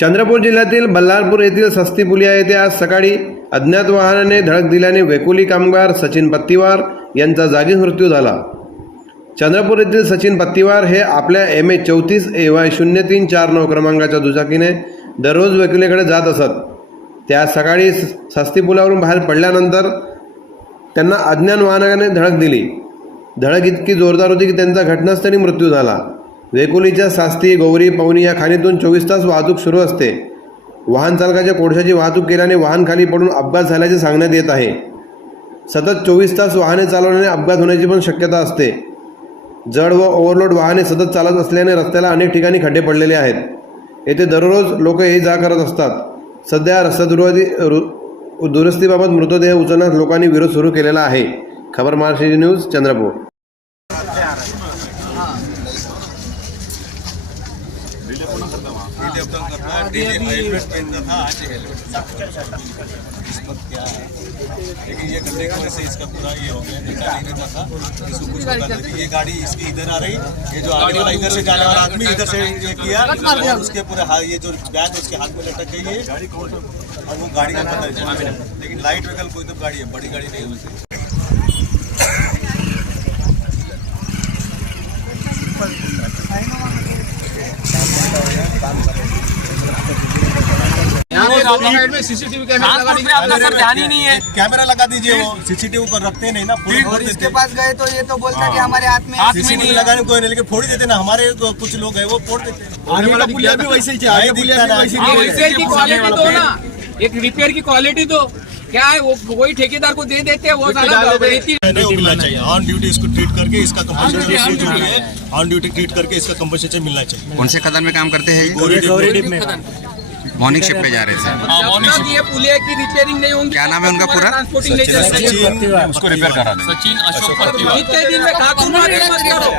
चंद्रपूर जिल्ह्यातील बल्लारपूर येथील सस्ती पुलिया येथे आज सकाळी अज्ञात वाहनाने धडक दिल्याने वेकोली कामगार सचिन पत्तीवार यांचा जागीच मृत्यू झाला. चंद्रपूर येथील सचिन पत्तीवार हे आपल्या एम ए चौतीस ए वाय शून्य तीन चार नऊ क्रमांकाच्या दुचाकीने दररोज वेकुलीकडे जात असत. त्या सकाळी स- सस्ती पुलावरून बाहेर पडल्यानंतर त्यांना अज्ञान वाहनाने धडक दिली. धडक इतकी जोरदार होती की त्यांचा घटनास्थळी मृत्यू झाला. वेकुलीच्या सास्ती गौरी पवनी या खाणीतून चोवीस तास वाहतूक सुरू असते. वाहन चालकाच्या कोळशाची वाहतूक केल्याने वाहन खाली पडून अपघात झाल्याचे सांगण्यात येत आहे. सतत चोवीस तास वाहने चालवल्याने अपघात होण्याची पण शक्यता असते. जड व ओव्हरलोड वाहने सतत चालत असल्याने रस्त्याला अनेक ठिकाणी खड्डे पडलेले आहेत. येथे दररोज लोक हे जा करत असतात. सध्या रस्ता दुरुस्ती रु- दुरुस्तीबाबत मृतदेह उचलण्यास लोकांनी विरोध सुरू केलेला आहे. खबर महाराष्ट्र न्यूज चंद्रपूर. हेलमेट पहनना था आज हेलमेट लेकिन ये गड्ढे की वजह से इसका पूरा ये हो गया रहता था। इसको कुछ पता नहीं। ये गाड़ी इसकी इधर आ रही ये जो वाला इधर से जाने वाला आदमी इधर से ये किया उसके पूरे हाथ ये जो बैग उसके हाथ में लटक गई है। और वो गाड़ी का पता नहीं। लेकिन लाइट व्हीकल कोई तो गाड़ी है बड़ी गाड़ी नहीं होती। सीसीटीवी कैमरा लगा दीजिए। आपका सर ध्यान ही नहीं है कैमरा लगा दीजिए वो। सीसीटीवी पर रखते नहीं ना और इसके पास गए तो ये तो बोलता कि हमारे हाथ में हाथ में सीसीटीवी नहीं लगाने कोई नहीं लेकिन फोड़ देते ना। हमारे तो कुछ लोग है वो फोड़ देते हैं। वैसे ही चाहिए। आगे पुलिया भी वैसे ही हाँ, चाहिए। वैसे की क्वालिटी दो ना एक रिपेयर की क्वालिटी दो। क्या है वो वही ठेकेदार को दे देते हैं वो नहीं मिलना चाहिए। ऑन ड्यूटी इसको ट्रीट करके इसका कंपनसेशन जो है। ऑन ड्यूटी ट्रीट करके इसका कंपनसेशन मिलना चाहिए। कौन से खदान में काम करते हैं ये? गौरी डिप में। मॉर्निंग शिफ्ट पे जा रहे थे। जब तक ये पुलिया की रिपेयरिंग नहीं होंगी क्या नाम है उनका पूरा? ट्रांसपोर्टिंग नहीं उसको रिपेयर करा सचिन अशोक दिन में खातून मत करो।